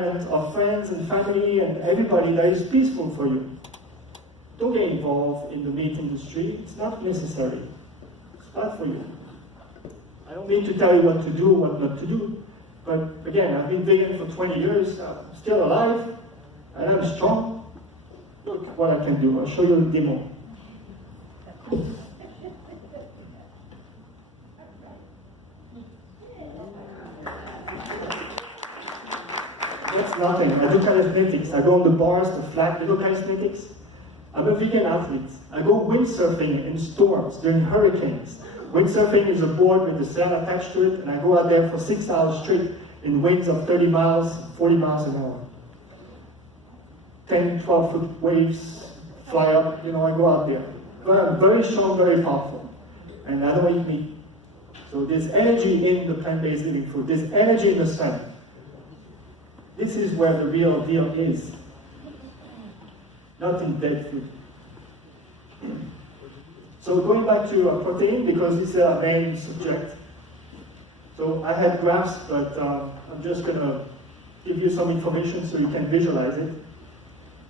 of friends and family and everybody that is peaceful for you. Don't get involved in the meat industry. It's not necessary. It's bad for you. I don't mean to tell you what to do, what not to do. But again, I've been vegan for 20 years. I'm still alive. And I'm strong. Look what I can do. I'll show you the demo. That's nothing. I do calisthenics. I go on the bars, the flat, you know calisthenics? I'm a vegan athlete. I go windsurfing in storms, during hurricanes. Windsurfing is a board with a sail attached to it, and I go out there for 6 hours straight in winds of 30 miles, 40 miles an hour. 10, 12-foot waves fly up, you know, I go out there. But I'm very strong, very powerful. And I don't eat meat. So there's energy in the plant-based living food. There's energy in the sun. This is where the real deal is. Not in dead food. So going back to protein, because this is our main subject. So I had graphs, but I'm just going to give you some information so you can visualize it.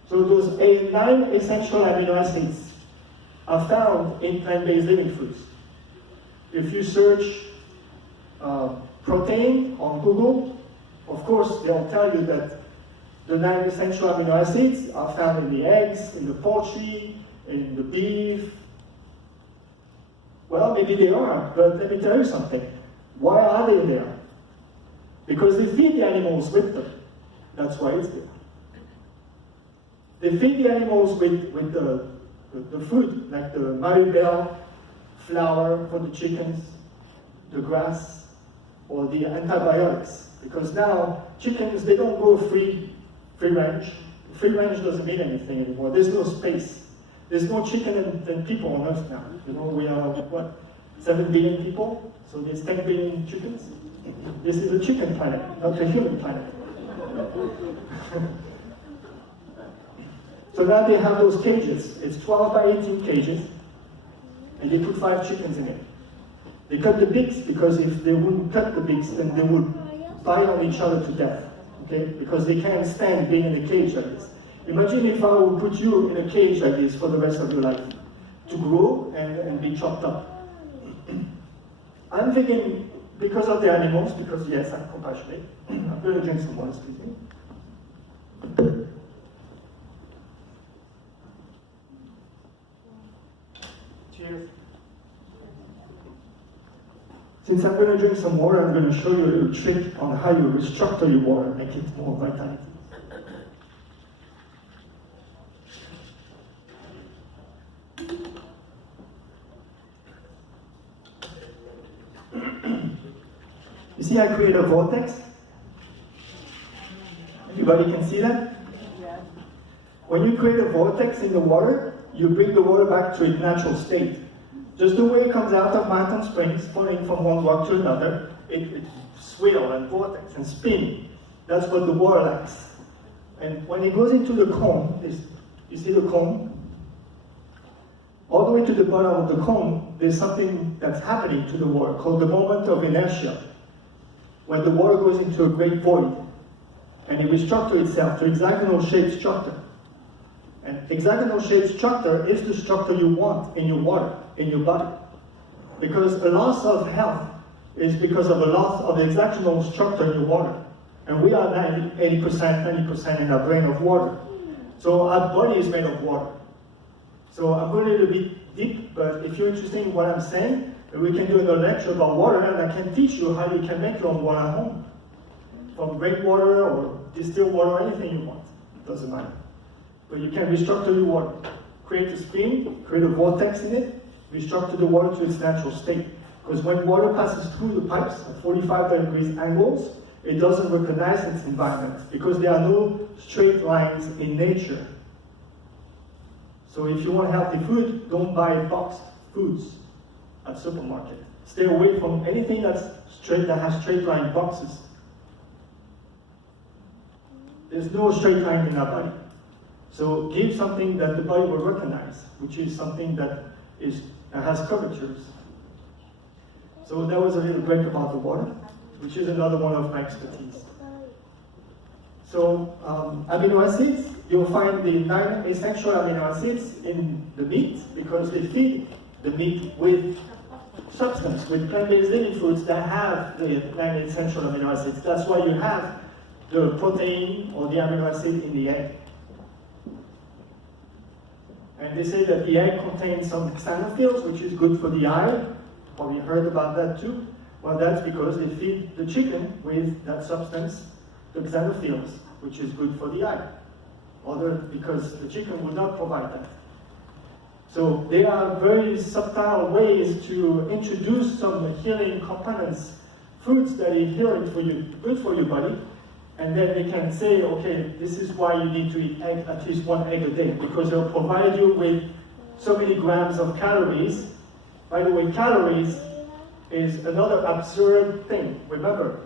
So those 9 essential amino acids are found in plant-based living foods. If you search protein on Google, of course, they'll tell you that the 9 essential amino acids are found in the eggs, in the poultry, in the beef. Well, maybe they are, but let me tell you something. Why are they there? Because they feed the animals with them. That's why it's there. They feed the animals with the food, like the maribel flour for the chickens, the grass, or the antibiotics. Because now, chickens, they don't go free range. Free range doesn't mean anything anymore. There's no space. There's more chicken than people on Earth now. You know, we are, what, 7 billion people? So there's 10 billion chickens. This is a chicken planet, not a human planet. So now they have those cages. It's 12 by 18 cages, and they put 5 chickens in it. They cut the beaks, because if they wouldn't cut the beaks, then they would bite on each other to death, okay? Because they can't stand being in a cage like this. Imagine if I would put you in a cage like this for the rest of your life, to grow and be chopped up. I'm vegan because of the animals, because yes, I'm compassionate. I'm going to drink some water, excuse me. Cheers. Since I'm going to drink some water, I'm going to show you a little trick on how you restructure your water, make it more vitality. You see, I create a vortex. Everybody can see that? Yeah. When you create a vortex in the water, you bring the water back to its natural state. Just the way it comes out of mountain springs, falling from one rock to another, it swirl and vortex and spin. That's what the water likes. And when it goes into the cone, you see the cone? All the way to the bottom of the cone, there's something that's happening to the water called the moment of inertia. When the water goes into a great void, and it restructures itself to hexagonal shaped structure. And hexagonal shaped structure is the structure you want in your water, in your body. Because a loss of health is because of a loss of the hexagonal structure in your water. And we are 90% in our brain of water. So our body is made of water. So I'm going a little bit deep, but if you're interested in what I'm saying, we can do another lecture about water, and I can teach you how you can make your own water at home. From great water or distilled water, or anything you want. It doesn't matter. But you can restructure your water. Create a stream, create a vortex in it, restructure the water to its natural state. Because when water passes through the pipes at 45 degrees angles, it doesn't recognize its environment, because there are no straight lines in nature. So if you want healthy food, don't buy boxed foods at supermarket. Stay away from anything that's straight, that has straight line boxes. There's no straight line in our body. So give something that the body will recognize, which is something that has curvatures. So that was a little break about the water, which is another one of my expertise. So amino acids, you'll find the 9 essential amino acids in the meat because they feed the meat with substance, with plant-based living foods that have the 9 essential amino acids. That's why you have the protein or the amino acid in the egg. And they say that the egg contains some xanthophylls, which is good for the eye. Probably heard about that too. Well, that's because they feed the chicken with that substance, the xanthophylls, which is good for the eye. Because the chicken would not provide that. So there are very subtle ways to introduce some healing components, foods that are healing for you, good for your body, and then they can say, okay, this is why you need to eat egg, at least 1 egg a day, because they'll provide you with so many grams of calories. By the way, calories is another absurd thing. Remember,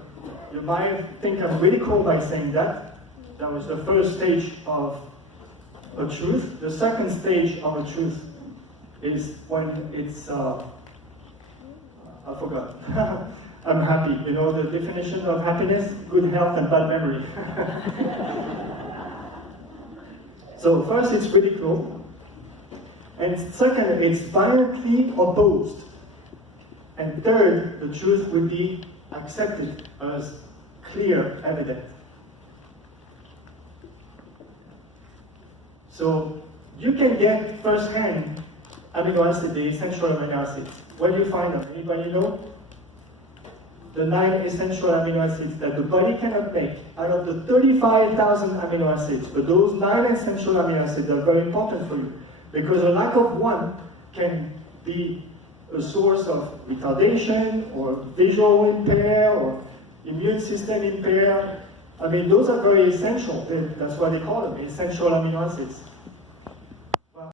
you might think I'm really cool by saying that. That was the first stage of a truth. The second stage of a truth is when it's, I forgot. I'm happy. You know the definition of happiness? Good health and bad memory. So first, it's ridicule. And second, it's violently opposed. And third, the truth would be accepted as clear, evident. So you can get firsthand amino acid, the essential amino acids. Where do you find them? Anybody know? The 9 essential amino acids that the body cannot make out of the 35,000 amino acids. But those 9 essential amino acids are very important for you because a lack of one can be a source of retardation or visual impair or immune system impair. I mean, those are very essential. That's why they call them essential amino acids.